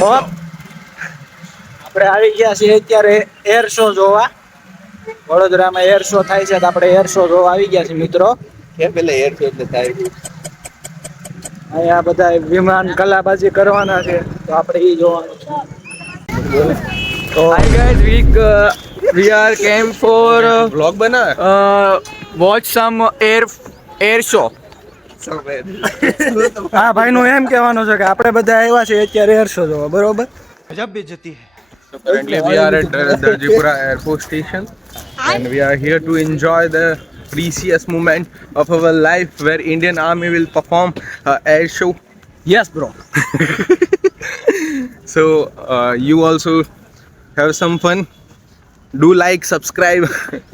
આપણે આવી ગયા છીએ અત્યારે એર શો જોવા. વડોદરામાં એર શો થાય છે તો આપણે એર શો જોવા આવી ગયા છીએ મિત્રો. કે પેલા એર શો એટલે થાય. અહીંયા બધા વિમાન કલાબાજી કરવાના છે તો આપણે ઈ જોવાનું છે. તો Hi guys, we are came for vlog બનાવે watch some air show. હા ભાઈનું એમ કહેવાનું છે કે આપણે બધા આવ્યા છીએ અત્યારે એર શો જોવા, બરોબર? So currently we are at Darjipura airport station and we are here to enjoy the precious moment of our life where Indian Army will perform air show. Yes bro. So you also have some fun. Do like, subscribe.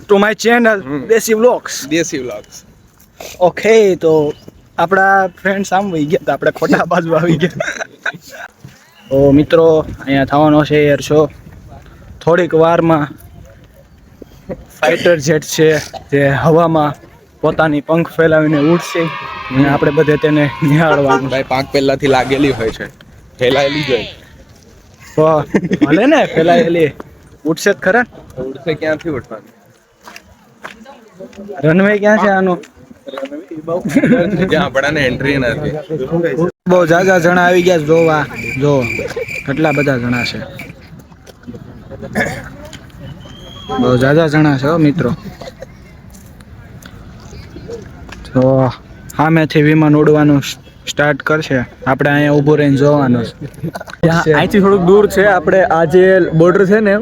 To my channel દેશી vlogs. Desi vlogs. Okay, તો આપણા friends આમ વહી ગયા, આપણે ખોટા બાજુ આવી ગયા. તો મિત્રો અહીંયા થવાનો છે એર શો. થોડીક વારમાં ફાઇટર જેટ છે જે હવામાં પોતાની પંખ ફેલાવીને ઉડશે અને આપણે બધે તેને નિહાળવાનું. ભાઈ પાંખ પહેલાથી લાગેલી હોય છે, ફેલાયેલી જ હોય. તો ભલે ને ફેલાયેલી ઉડશે જ ખરા. ઉડશે ક્યાંથી ઉડવાનું? રનવે ક્યાં છે આનું? જ્યાં આપણાને એન્ટ્રી નથી. બહુ જાજા જણા આવી ગયા જોવા. જો કેટલા બધા જણા છે, બહુ જાજા જણા છે મિત્રો. તો સામેથી વિમાન ઉડવાનું સ્ટાર્ટ કરશે, આપણે અહીંયા ઊભું રહીને જોવાનું છે. અહીંથી થોડુંક દૂર છે, આપણે આ જે બોર્ડર છે ને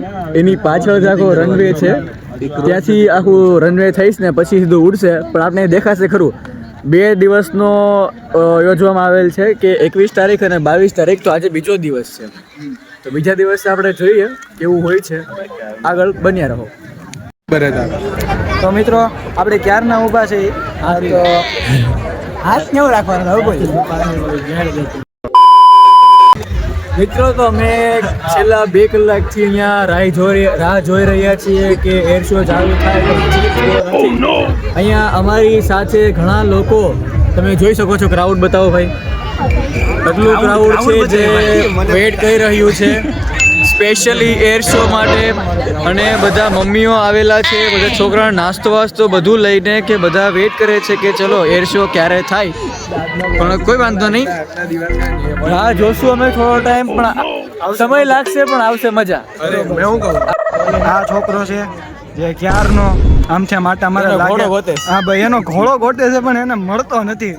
એની પાછળ જ આખો રનવે છે, ત્યાંથી આખું રનવે થઈશ ને પછી સીધું ઉડશે. પણ આપણે દેખાશે ખરું. 2 દિવસનો યોજવામાં આવેલ છે કે 21 તારીખ અને 22 તારીખ. તો આજે બીજો દિવસ છે, તો બીજા દિવસે આપણે જોઈએ કેવું હોય છે. આગળ બન્યા રહો. બરાબર. તો મિત્રો આપણે ક્યારના ઊભા છે. હા, તો હાથ કેવું રાખવાનું હવે મિત્રો, તો અમે છેલ્લા 2 કલાકથી અહીંયા રાહ જોઈ રહ્યા છીએ કે એર શો ચાલુ થાય. અહીંયા અમારી સાથે ઘણા લોકો, તમે જોઈ શકો છો. ક્રાઉડ બતાવો ભાઈ, કેટલું ક્રાઉડ છે જે વેઇટ કરી રહ્યું છે સ્પેશિયલી એર શો માટે. અને બધા મમ્મીઓ આવેલા છે, બધા છોકરાને નાસ્તો વાસ્તો બધું લઈને કે બધા વેઇટ કરે છે કે ચલો એર શો ક્યારે થાય. પણ કોઈ વાંધો નહીં, હા જોશું અમે થોડો ટાઈમ, પણ સમય લાગશે પણ આવશે મજા. અરે મેં શું કહું, આ છોકરો છે જે ક્યારનો આમ છે માટા મારા ઘોડો ગોતે છે. હા ભાઈ, એનો ઘોડો ગોતે છે પણ એને મળતો નથી.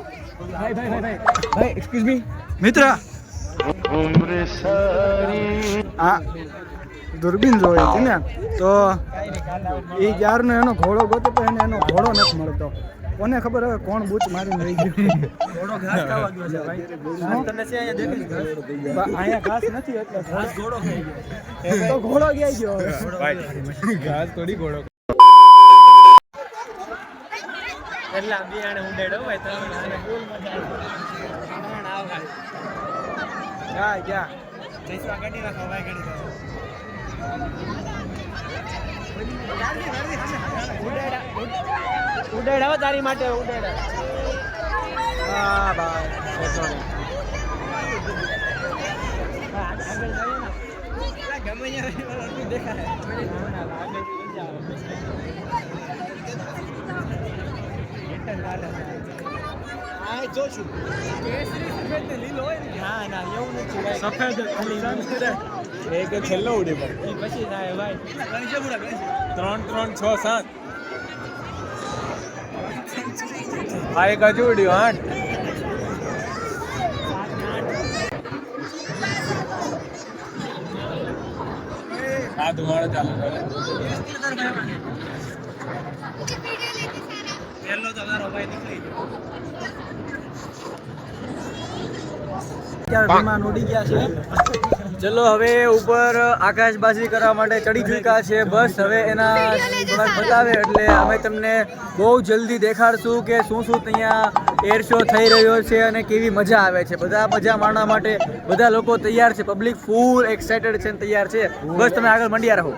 ભાઈ એક્સક્યુઝ મી મિત્ર, આ દૂરબીન જોઈ હતી ને, તો એ ક્યારનો એનો ઘોડો ગોતે પણ એને એનો ઘોડો નથી મળતો. કોને ખબર હવે કોણ બૂચ મારીને રહી ગયું. ઘોડો ઘાસ ખાવા ગયો છે ભાઈ. તને છે અહીંયા દેખાય? અહીંયા ઘાસ નથી એટલે ઘાસ ઘોડો ખાઈ ગયો. તો ઘોડો ક્યાં ગયો હવે? ભાઈ ઘાસ થોડી ઘોડો. એટલા બિયાણે ઉડાડો ભાઈ તમે આને ફૂલ મજા આવે. ક્યાં ક્યાં જઈશું ગાડી રાખો ભાઈ, ગાડી રાખો. ઉડાડ તારી માટે ઉડાડ. હા ભાઈ, ગમે ત્યાં દેખાય. સફેદ એક છેલ્લો ઉડી પર પછી થાય ભાઈ. 3 3 6 7 આ એક હજુ ઉડ્યું 8. આ ધુમાડો ચાલુ કરે. પહેલો તો મારો ભાઈ નીકળી ગયો. વિમાન ઉડી ગયા છે. ચલો હવે ઉપર આકાશબાજી કરવા માટે ચડી ચૂક્યા છે. બસ હવે એના થોડાક બતાવે એટલે અમે તમને બહુ જલ્દી દેખાડશું કે શું શું અહીંયા એર શો થઈ રહ્યો છે અને કેવી મજા આવે છે. બધા મજા માણવા માટે બધા લોકો તૈયાર છે. પબ્લિક ફૂલ એક્સાઇટેડ છે અને તૈયાર છે. બસ તમે આગળ મંડ્યા રહો.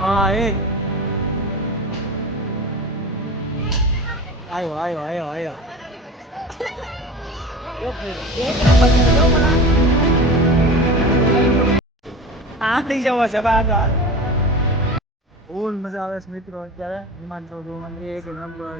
હા એ આવ્યો આવ્યો આવ્યો આવ્યો આથી જવો છે બાર ફૂલ મજા આવે છે મિત્રો અત્યારે હિમાંચલ જોવાની એક નંબર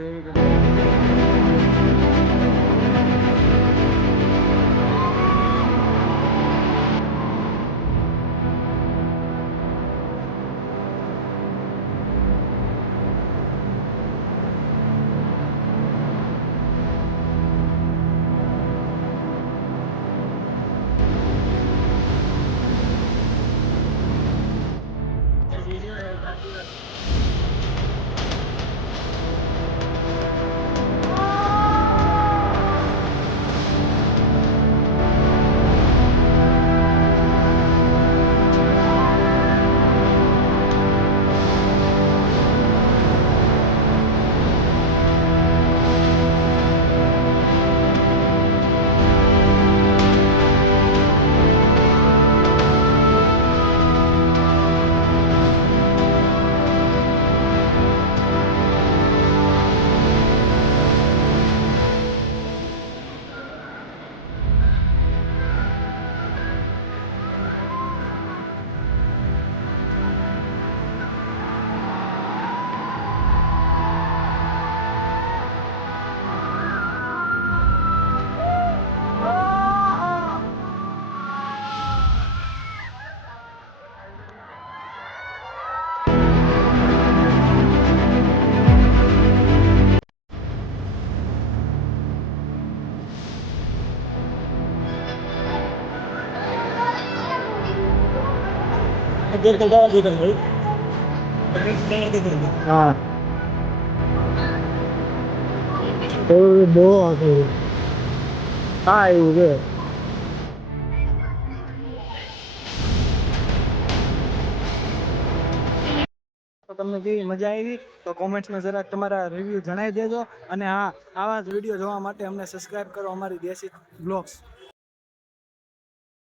હા બહુ આગળ હા એવું છે તો તમને કેવી મજા આવી તો કોમેન્ટ્સમાં જરાક તમારા રિવ્યૂ જણાવી દેજો અને હા આવા જ વિડીયો જોવા માટે અમને સબસ્ક્રાઇબ કરો અમારી દેશી બ્લોગ્સ